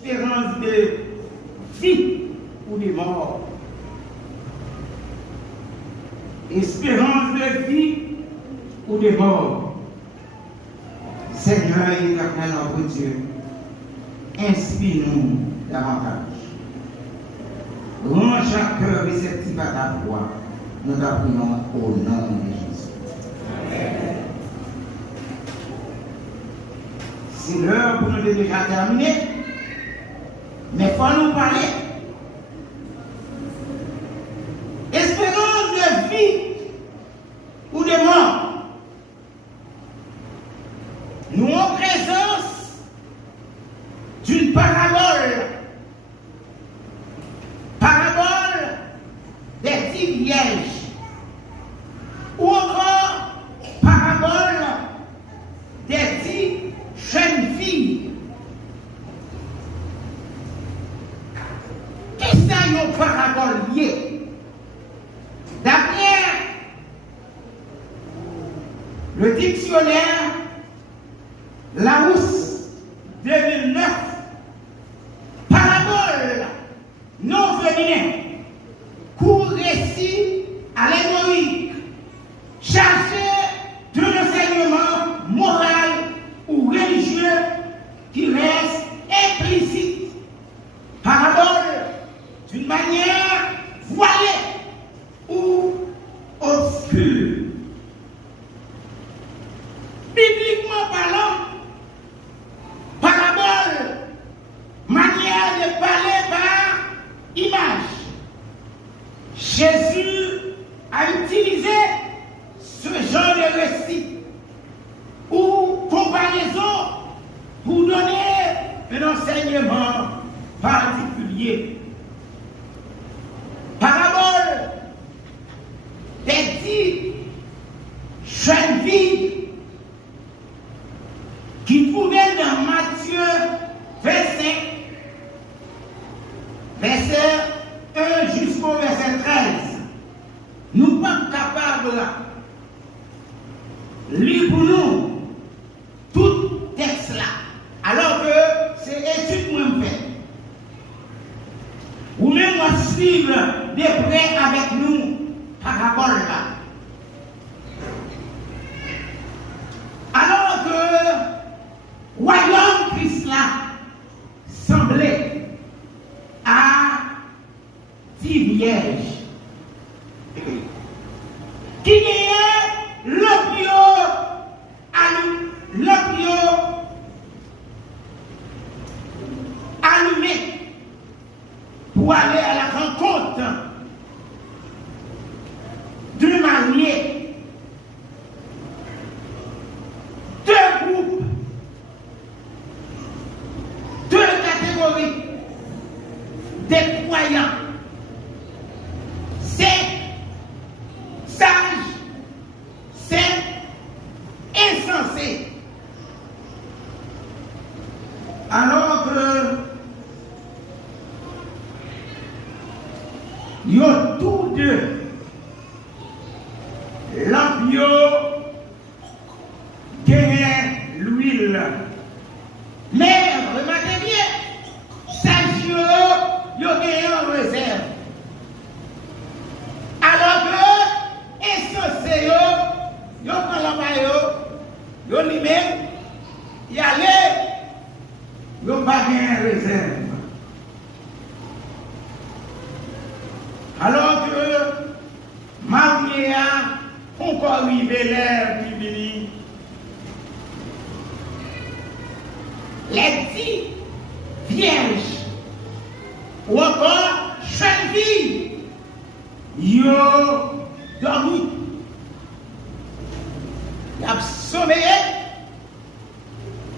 espérance de vie ou de mort. Espérance de vie ou de mort. Seigneur et éternel notre Dieu, inspire-nous davantage. Rends chaque cœur réceptif à ta voix. Nous t'appelons au nom de Jésus. Amen. C'est l'heure pour nous de déjà terminer, mais il faut nous parler. Espérance de vie ou de mort. Nous en présence d'une parabole. Parabole des 10 vierges. Ou encore parabole des 10 jeunes filles. Qui ça y est parabole liée? D'après le dictionnaire Larousse 2009, parabole non féminin, court récit allégorique, chargé d'un enseignement moral ou religieux qui reste implicite. Parabole d'une manière voilée ou obscure. Bibliquement parlant, parabole, manière de parler par image. Jésus a utilisé ce genre de récit ou comparaison pour donner un enseignement particulier. Parabole des 10 jeunes filles qui trouvaient dans Matthieu 25, verset 1 jusqu'au verset 13. Nous ne sommes pas capables de lire pour nous tout texte là, alors que c'est étude moins fait. Ou même suivre de près avec nous parabole là. Alors que royaume Christ là semblait à 10 vierges qui gagnait l'opio allumé pour aller à la rencontre du marié. Deux groupes, deux catégories, des croyants, c'est sage, c'est insensé. Alors que ils ont tous deux l'empio gagne l'huile. Mais remarquez bien, sage yo gagne en réserve. Alors que insensé yo prend la main yo lui-même y aller yo pas gagne réserve. Alors que marié a encore arrivé l'air qui vient. Les 10 vierges ou encore jeunes filles, ils ont dormi. Ils ont sommeillé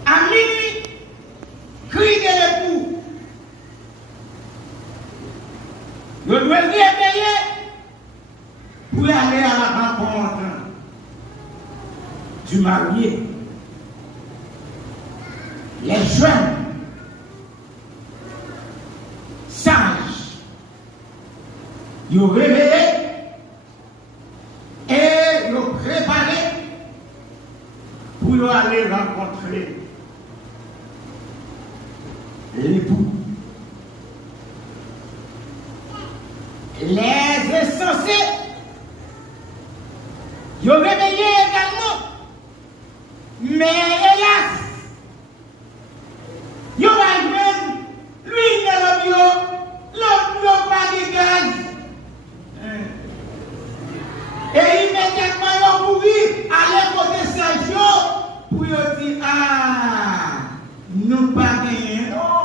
à minuit, crié de l'époux. Ils doivent réveiller pour aller à la rencontre du marié. Les jeunes, sages, ils ont réveillé et ils ont préparé pour aller rencontrer l'époux. Ils ont réveillé également. Mais hélas, ils ont joué l'huile de l'homme pas de gaz. Et immédiatement, ils ont couru à côté de Sergio pour dire ah, nous pas gagné, non.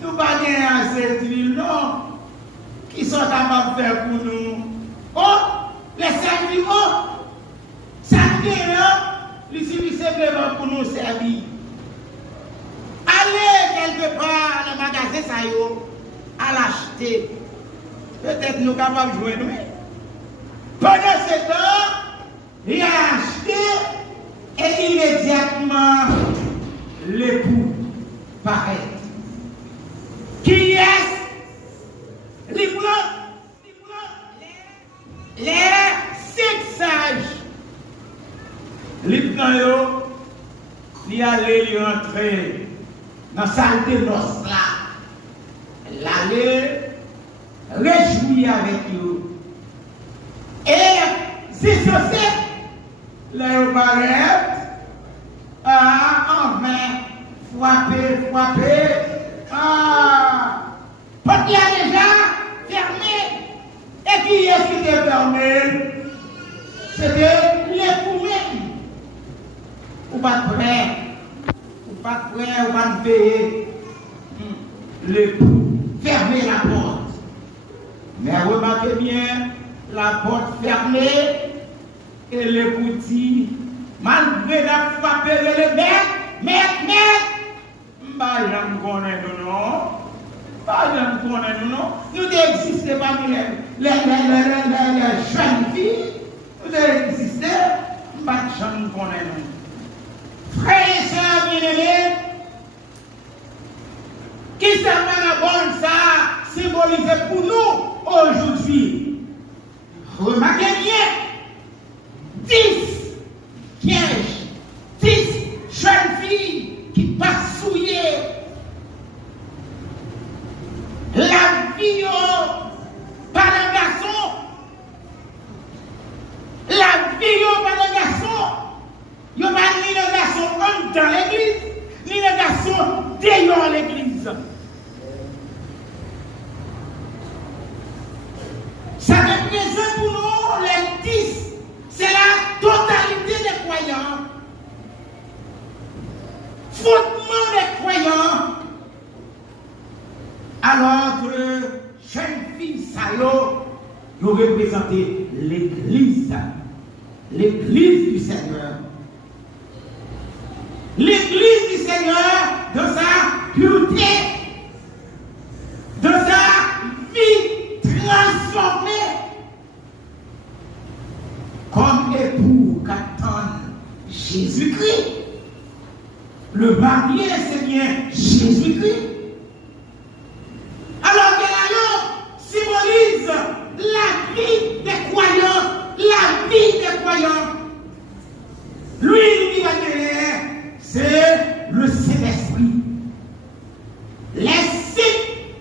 Nous pas gagné assez d'huile, non. Qui sont capables de faire pour nous? Oh, les servir, oh, ça vient, il suffit simplement pour nous servir. Allez quelque part dans le magasin, ça y est, à l'acheter. Peut-être nous capables de jouer, nous. Pendant ce temps, il a acheté et immédiatement l'époux paraît. Qui est? Les 5 sages. Les blancs, ils allaient rentrer dans la salle de noces là. Ils allaient réjouir avec eux. Et c'est censé les paraître en vain, frapper. Parce qu'il y a déjà fermé. Et qui est-ce qui était fermé? C'était l'époux même. Ou pas prêt, ou pas veiller. L'époux, fermez la porte. Mais remarquez bien, la porte fermée, et l'époux dit, malgré la frappe de le maître, bah, je ne connais non. Pas de nous connaître, non. Nous existons parmi les jeunes filles. Nous existons, pas de jeunes connaître, nous. Frères et sœurs bien-aimés, qui ça va bon ça symboliser pour nous aujourd'hui? Remarquez bien, 10 pièges, 10 jeunes filles qui passent souillées. La vie par un garçon, la vie par un garçon, il n'y a pas ni le garçon dans l'église, ni le garçon dehors l'église. Ça représente pour nous les 10, c'est la totalité des croyants. Fondement des croyants. Alors que jeune fille, ça y représentait l'église du Seigneur. L'église du Seigneur dans sa pureté, dans sa vie transformée, comme époux qu'attend Jésus-Christ. Le marié, c'est bien Jésus-Christ. Alors que la lampe symbolise la vie des croyants, la vie des croyants. L'huile qui va gagner, c'est le Saint-Esprit. Les signes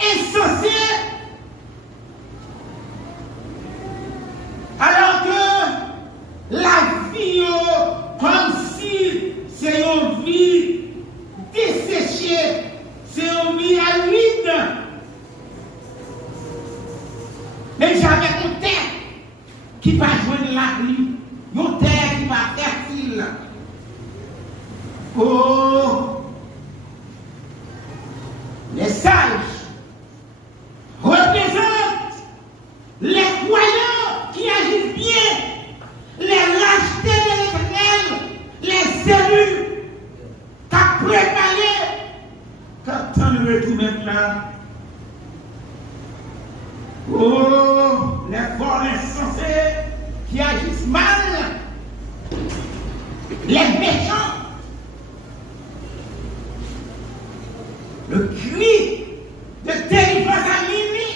insensés. Alors que la vie, comme si c'est une vie desséchée, c'est une vie aride. Mais j'avais une terre qui va jouer la vie, une terre qui va fertile. Oh, les sages représentent les croyants qui agissent bien, les rachetés de l'Éternel, les élus, qui ont préparé, qui attendent le retour maintenant. Oh, les forts insensés qui agissent mal, les méchants. Le cri de délivrance à minuit,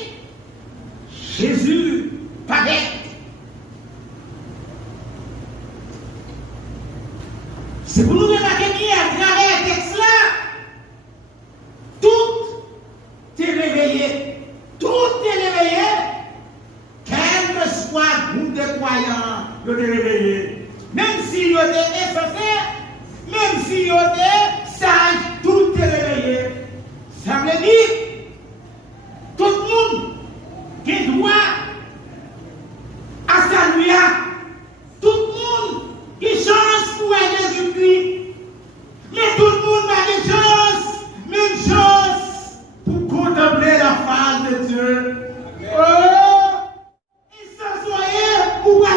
Jésus paraît. C'est pour nous remarquer à travers le texte là, tout est réveillé, quel que soit le groupe de croyants, ils étaient réveillés. Même si ils étaient insensés, même si ils étaient sages, tout est réveillé. Ça veut dire, tout le monde qui doit à saluer, tout le monde qui chance pour Jésus-Christ. Mais tout le monde a des chances, même chance pour contempler la face de Dieu. Oh! Et sans soyez, ou pas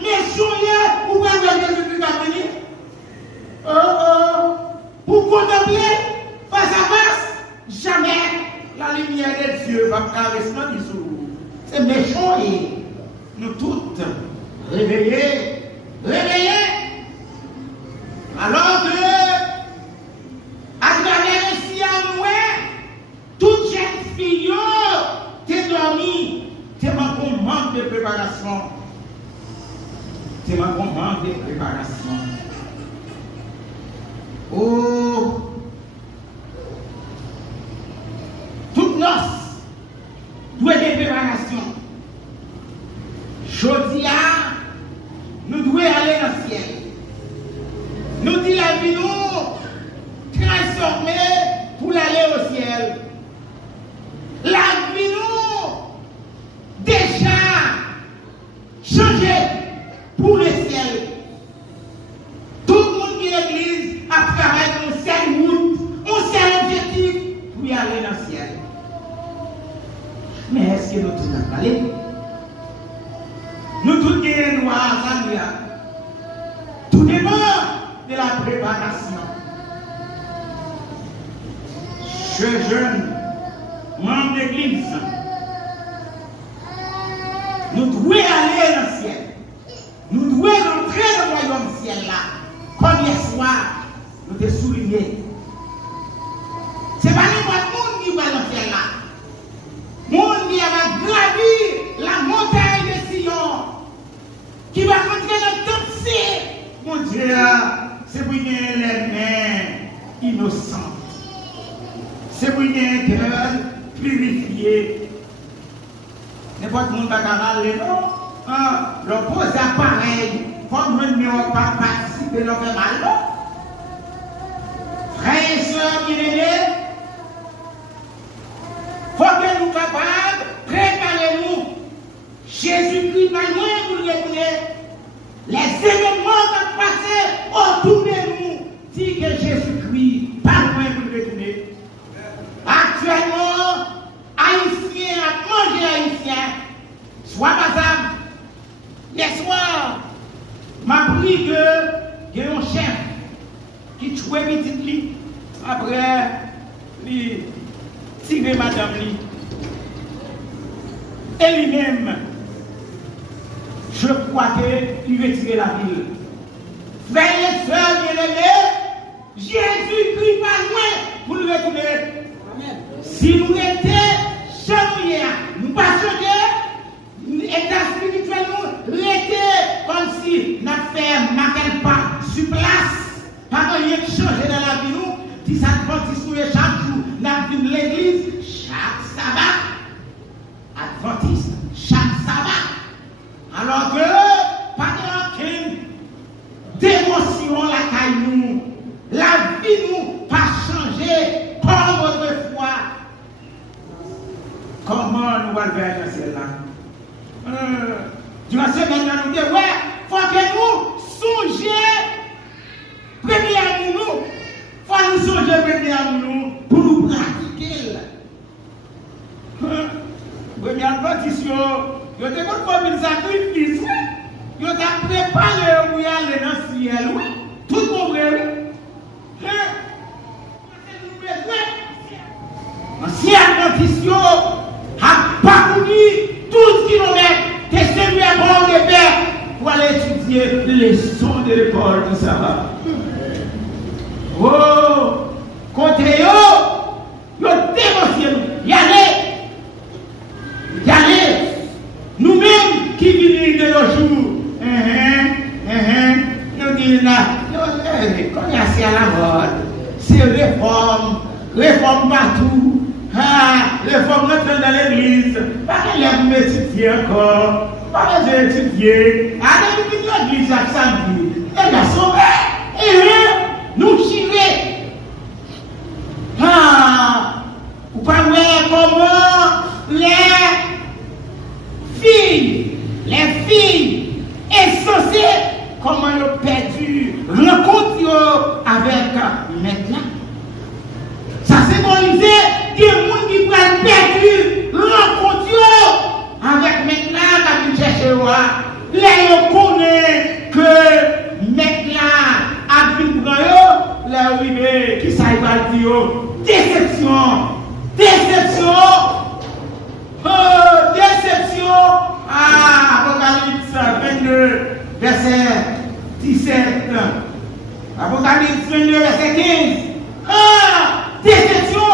mais soyez, ou pas Jésus-Christ va venir. Oh! Pour contempler face à face, jamais la lumière de Dieu va traverser notre jour. C'est méchant et nous toutes réveillés, alors que à travers le ciel, toute jeune fille t'es dormi, t'es un manque de préparation. Oh, toute noce doit des préparations. Jodia, nous devons aller dans le ciel. Nous disons la vie nous transformer pour aller au ciel. La vie nous déjà changée pour le ciel. Tout le monde qui est l'église a travaillé dans une seule route, un seul objectif pour y aller dans le ciel. Mais est-ce que nous tous allés? Nous tous gagnons noirs, tout dépend de la préparation. Ce jeune membre d'église, nous devons aller dans le ciel. Nous devons entrer dans le royaume ciel là. Comme hier soir, nous te souligné. Ce n'est pas n'importe monde qui va dans le ciel là. Monde qui va gravir la montagne de Sion, qui va entrer dans le temple. Mon Dieu, c'est pour les mains innocentes. C'est pour les cœurs purifiés. N'importe qui va parler, non? Le pose appareil, quand nous ne pouvons pas participer, nous fait mal, non? Frères et sœurs bien-aimés, il faut que nous soyons capables, préparez-nous. Jésus-Christ va loin pour le retourner. Les événements qui ont passé autour de nous disent que Jésus-Christ pas loin pour le retourner. Actuellement, Haïtiens à manger Haïtiens, soit bazar. Hier soir, m'a pris que il y a un chef qui tue petite lit. Après, il tire madame lit. Et lui-même, je crois qu'il veut tirer la ville. Frères et sœurs bien-aimés, Jésus-Christ pas loin pour nous retourner. Si nous étions chamouillés, nous pas changés, état spirituel nous étions comme si nous fait pas sur place. Pas rien qui change dans la vie nous. Si ça Adventiste chaque jour, nous venons l'église chaque sabbat. Adventiste chaque sabbat. Alors que, pas aucune dévotion la caille nous, la vie nous pas changé comme autrefois. Comment nous allons faire dans celle-là? Durant ce moment, nous disons, ouais, il faut que nous songions, premier nous, il faut nous songer premier nous, pour nous pratiquer. Première condition, vous avez un sacrifice, vous avez préparé pour y aller dans le ciel, oui. Tout le monde, oui. Ancienne condition a parcouru 12 km de celui à bord de père pour aller étudier les leçons de l'école du sabbat. Oh, côté yo, dénoncez nous, y allez, nous-mêmes qui vivons de nos jours, nous disons là, quand il y a assez à la mode, c'est réforme partout. Les femmes rentrent dans l'église, pas qu'elles aiment étudier encore, pas qu'elles aiment étudier. l'église a samedi. Les garçons, nous chirés. Ah, vous parlez comment les filles insensées, comment ils ont perdu rencontre avec maintenant. Ça symbolisait des gens qui ont perdu rencontre avec maintenant quand ils cherchent. Les connaissent que maintenant, à Vimbrayo, là où qui ça va dire déception. Oh, déception. Ah, Apocalypse 22, verset 17. Apocalypse 22, verset 15. Ah, déception.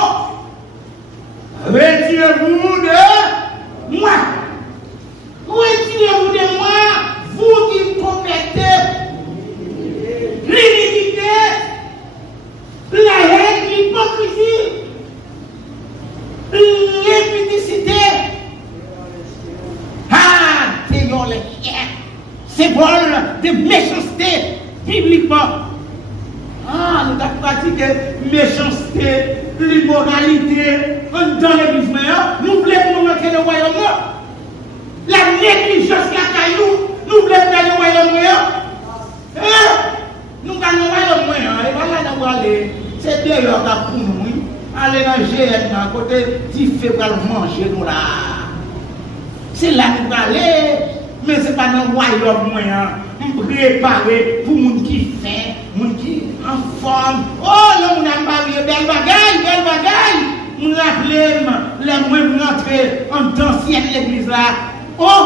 Retirez-vous de moi. Retirez-vous de moi, vous qui commettez l'iniquité, la haine, l'hypocrisie, l'impudicité. Ah, t'ayons les chiens, symbole de méchanceté, bibliquement. Ah, nous avons pratiqué méchanceté, l'immoralité dans l'église, nous voulons nous mettre dans le royaume. La négligence qui a caillou, nous voulons faire le royaume. Nous gagnons le royaume. Et voilà, nous allons aller. C'est d'ailleurs pour nous. Aller dans le GN, à côté, tu fais pour manger nous là. C'est là que nous allons aller. Mais ce n'est pas dans le royaume. Nous préparer pour les gens qui fait, les gens qui en forme. Oh, là, on a marié, belle bagaille. Nous rappelons les moyens rentrer en d'ancienne église là. Oh,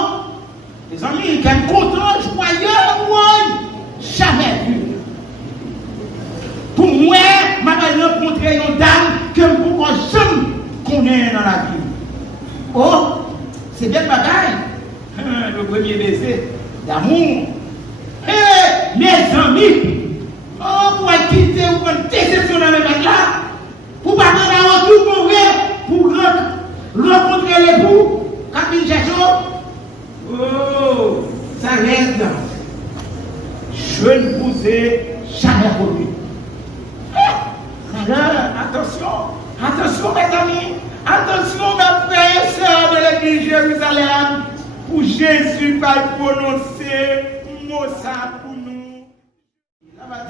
les amis, qui sont contents, joyeux, jamais vu. Pour moi, je vais rencontrer une dame que je ne peux jamais connaître dans la vie. Oh, c'est bien bagaille. Le premier baiser d'amour. Mes amis, oh, pour quitter ou pour déception dans le bac là, pour ne pas avoir tout mauvais, pour rencontrer l'époux, quand il cherche. Oh, ça reste. Je ne vous ai jamais connu. Attention mes amis, attention mes frères et sœurs de l'église Jérusalem, pour Jésus va prononcer mot ça pour nous. Là-bas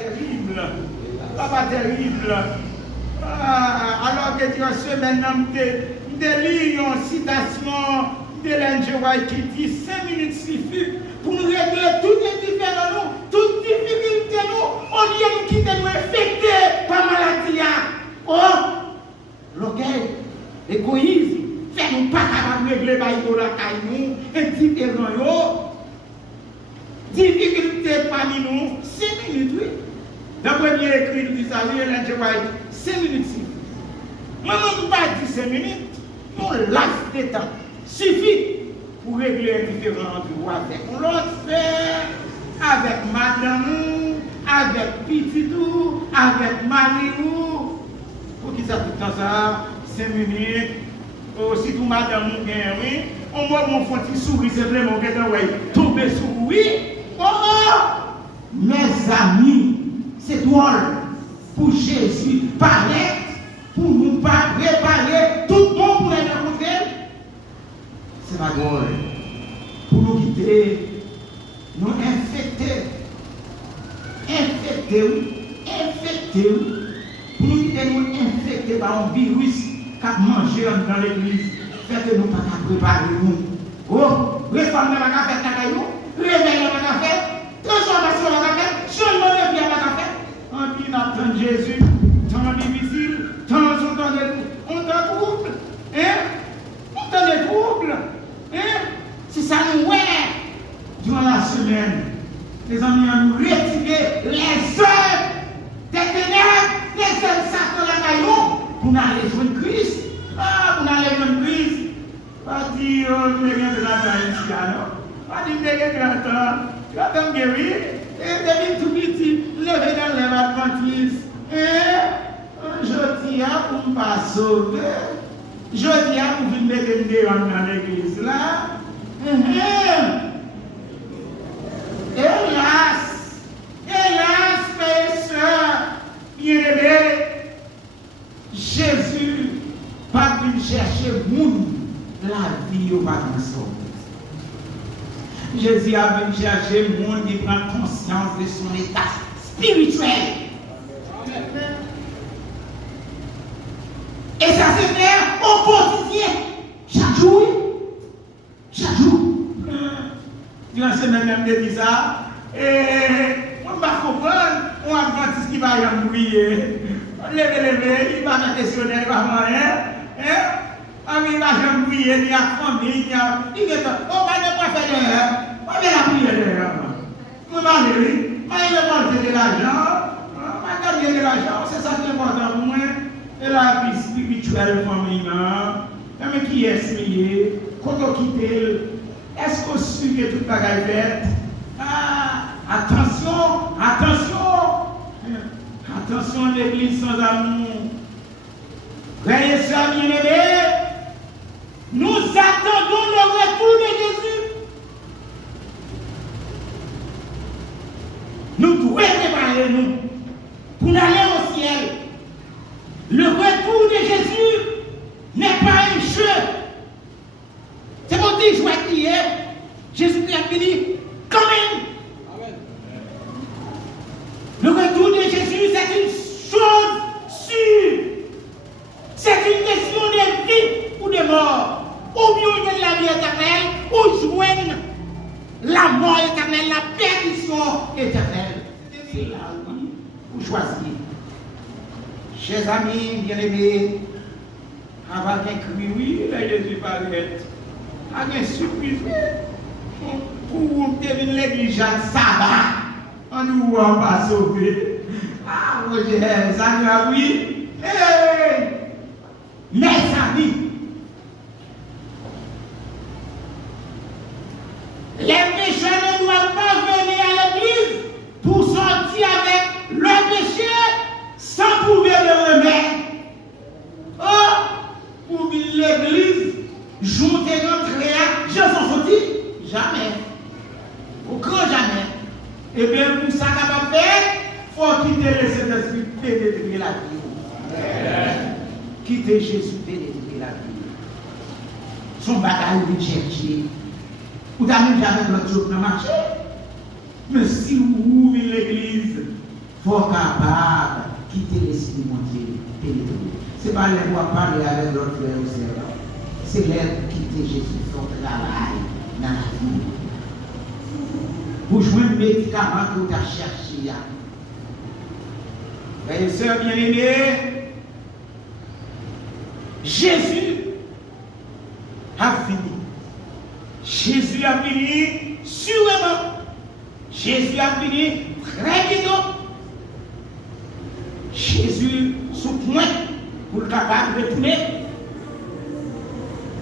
terrible. Ah, alors que Dieu se maintenant me lit une citation d'Hélène G. White qui dit 5 minutes suffisent pour nous régler toutes les différences, toutes les difficultés, au lieu de quitter nous infectés par maladie. Oh, l'orgueil, l'égoïsme, fait nous pas capable de régler par la caille, indifférents, difficultés parmi nous, 5 minutes, oui. Dans le premier écrit, nous disons, Hélène G. White, 5 minutes suffisent. Moi, je ne pas dire 5 minutes, mon laps de temps suffit pour régler les différends du roi avec l'autre frère, avec madame, avec petitou, avec mariou. Pour qui ça tout le temps ça? 5 minutes. Oh, si tout madame nous gagne, oui. On voit mon petit souris, c'est vraiment que tomber sous oui. Oh, mes amis, c'est drôle pour Jésus paraître, pour nous préparer tout le monde pour les rencontrer. C'est pas drôle. Pour nous quitter, nous infecter, pour nous quitter, nous infecter par un virus qui a mangé dans l'église, fait que nous ne pouvons pas préparer nous. Oh, réforme de la fête, réveil de la fête, transformation de la fête, changement de vie de la fête. En qui n'attend Jésus, temps difficile, temps on t'en trouble, on t'en trouble. Si ça nous ouais durant la semaine, les amis, nous retirer les œuvres des ténèbres, les œuvres sacrées de la caillou, pour aller joindre Christ. Ah, pour aller joindre Christ. Pas dire, je ne viens de la caille ici, non? Pas dire, je ne tu as guéri, et devine tout petit, lever dans les adventistes. Je dis à pour ne pas sauver. Je dis à pour venir mettre dans l'église là. Et là, chercher monde, la vie au pas ensemble. Jésus a venu chercher le monde qui prend conscience de son état spirituel. Et ça se fait au quotidien, chaque jour. Chaque jour. Durant la semaine même de ça, et on va comprendre, on va voir ce qui va y briller. Lever, il va mettre questionnaire, il va rien. Il va jamais briller, il y a famille, il y a. On va ne pas faire d'erreur. On va la prière d'erreur. On va aller, on va manger de l'argent, on va gagner de l'argent, c'est ça qui est important pour moi. Et la vie spirituelle, famille, mais qui est lié, quand on quitte, est-ce qu'on suit que toute bagaille faite? Attention, attention l'église sans amour. Frères et sœurs bien-aimés, nous attendons le retour de Jésus. Nous devons préparer nous pour aller au ciel. Le retour de Jésus n'est pas un jeu. C'est pour dire jouer hier. Jésus a fini quand même. Amen. Le retour de Jésus, c'est une chose sûre. C'est une question de vie ou de mort. Ou bien on gagne la vie éternelle, ou joindre la mort éternelle, la perdition éternelle. C'est là oui, vous choisissez. Chers amis, bien-aimés, avant qu'un cri, oui, là Jésus paraît. Avec une surprise, pour terminer l'église, sabbat, on nous voit pas sauver. Ah, Roger, ça oui. Hey! Mes amis, les pécheurs ne doivent pas venir à l'église pour sortir avec leur péché sans trouver le remède. Oh, pour l'église, jouer notre réa, je s'en sortis? Jamais. Au grand jamais. Et bien, pour ça qu'on va faire, il faut quitter le Saint-Esprit, pénétrer la vie. Quitter Jésus, pénétrer la vie. Son bagage, vous cherchez. Vous n'avez jamais l'autre chose dans le marché. Mais si vous ouvrez l'église, il faut capable quitter l'esprit de Dieu, pénétrer. Ce n'est pas les voix parler avec l'autre frère ou sœur. C'est l'air de quitter Jésus, son travail dans la vie. Pour jouer un médicament que vous avez cherché. Frères et sœurs bien-aimés, Jésus a fini. Jésus a fini sûrement. Jésus a fini très bientôt. Jésus sous point pour le capable de tourner.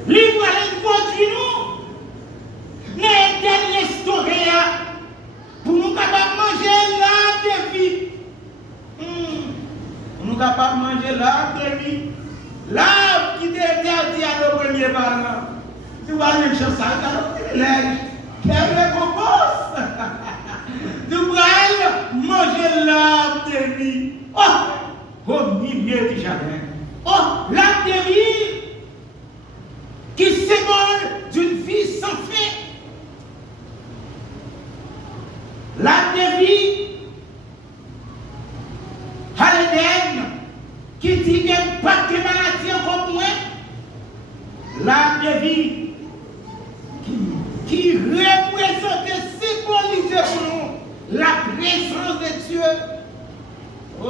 Lui va aller conduire nous. Mais restaurer pour nous capables de manger l'arbre de vie. Pour nous capables de manger l'arbre de vie. L'arbre qui était interdit à nos premiers parents. Tu vas aller chercher ça, tu vas privilège. Quelle récompense! Tu vas manger l'arbre de vie. Oh! Au milieu du jardin. Oh! L'arbre de vie qui symbole d'une vie sans fin. L'arbre de vie à l'Éden qui dit qu'il n'y a pas de maladie comme moi. L'arbre de vie qui représente et symbolise pour nous la présence de Dieu. Oh,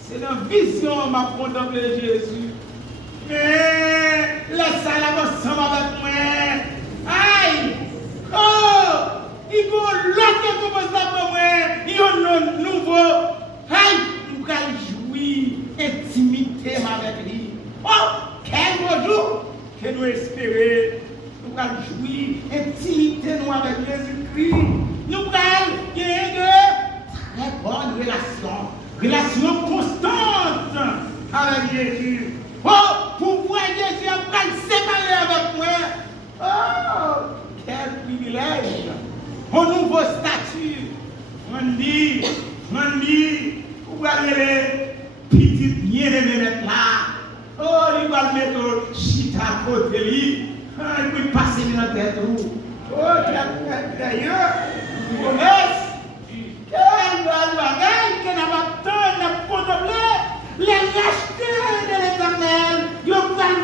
c'est la vision m'a contemplé Jésus. Mais laisse la ensemble avec moi. Aïe! Oh! Il faut l'autre commence pour moi. Il y a un nouveau. Aïe! Nous allons jouir, intimité avec lui. Oh! Quel beau jour que nous espérons. Nous allons jouir, intimité nous avec Jésus-Christ. Nous allons gagner de très bonnes relations. Relations constantes avec Jésus. Oh, pour voir Jésus après le séparer avec moi. Oh, quel privilège. Un nouveau statut. On dit, vous allez les petites bien-aimés là. Oh, il va le mettre chita à côté lui. Il peut passer dans la tête. Oh, d'ailleurs, quel bagage que n'a pas tant de contempler les lâchetés de l'Éternel. Ils vont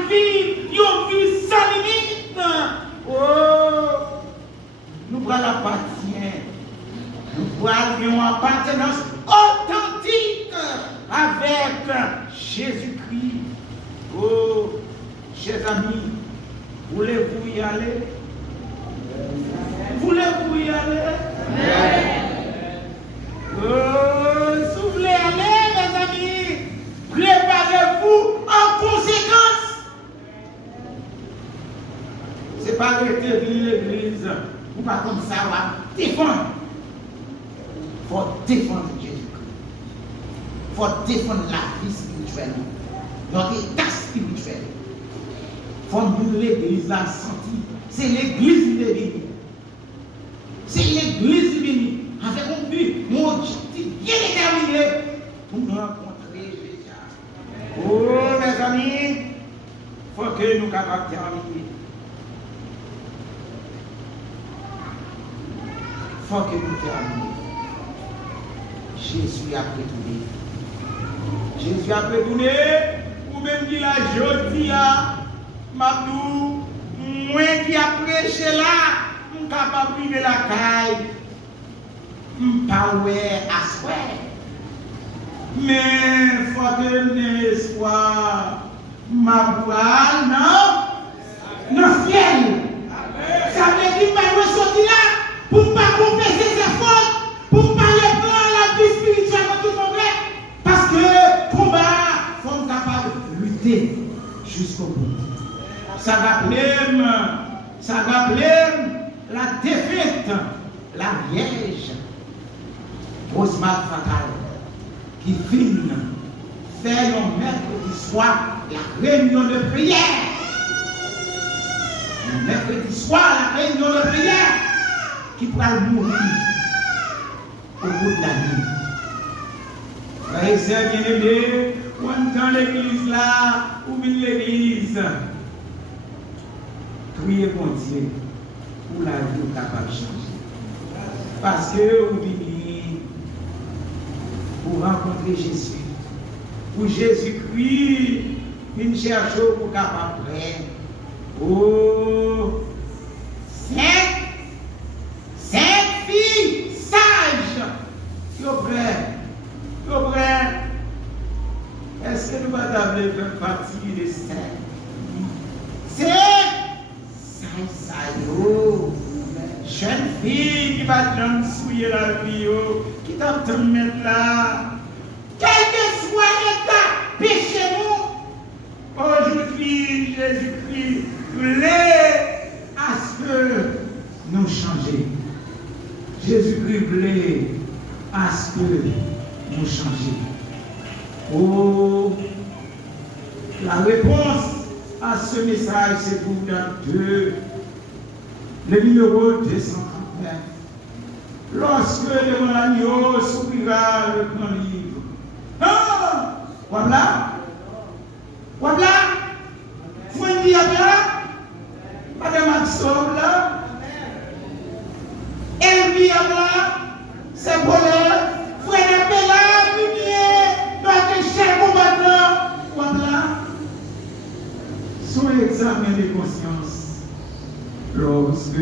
vivre, ils vivent sans limite. Oh, nous prenons l'appartient. Nous prenons une appartenance authentique avec Jésus-Christ. Oh, chers amis, voulez-vous y aller? Voulez-vous y aller? Oh, si vous voulez aller, mes amis, préparez-vous en conséquence. C'est pas arrêter venir l'église. Vous pas comme ça, on va défendre. Il faut défendre Jésus-Christ. Il faut défendre la vie spirituelle. Notre état spirituel. Il faut nous l'église la sentir. C'est l'église de béni. C'est l'église bénie. Avec un but, mon objectif bien déterminé pour nous rencontrer Jésus. Oh, mes amis, il faut que nous capables de terminer. Il faut que nous terminions. Jésus a retourné. Jésus a retourné. Ou même dit la jodi à Mabdou, moi qui a prêché là, je suis capable de vivre la caille. Je ne suis pas à souhait. Mais il faut que j'ai espoir. Ma voix, non? Non, ciel. Ça veut dire que je vais sortir là pour ne pas confesser ses fautes, pour ne pas aller prendre la vie spirituelle dans tout le monde. Parce que combat, il faut être capable de lutter jusqu'au bout. Ça rappelle la défaite, la Vierge, Rosemary Fatal, qui finit faire un mercredi soir la réunion de prière. Le mercredi soir, la réunion de prière, qui pourra mourir au bout de la nuit. Frères et sœurs bien-aimés, on est dans l'église là, ou bien l'église. Priez pour Dieu pour la vie capable de changer. Parce que vous venez pour rencontrer Jésus. Pour Jésus-Christ, une cherche pour capable de oh, cinq filles sages. Yo prêt. Est-ce que nous allons faire partie de cinq? Jeune fille qui va te souiller la vie, qui t'a te mettre là. Quel que soit l'état, péché-nous. Aujourd'hui, Jésus-Christ voulait à ce que nous changions. Jésus-Christ voulait à ce que nous changions. Oh, la réponse à ce message, c'est pour dans le numéro 239. Lorsque devant l'agneau s'ouvrira le grand livre. Ah! Voilà. Vous me dites là, Madame Axel là, Elvie là, c'est pour le frère Bella, Lumière, notre cher combattant. Voilà. Son examen de conscience. Lorsque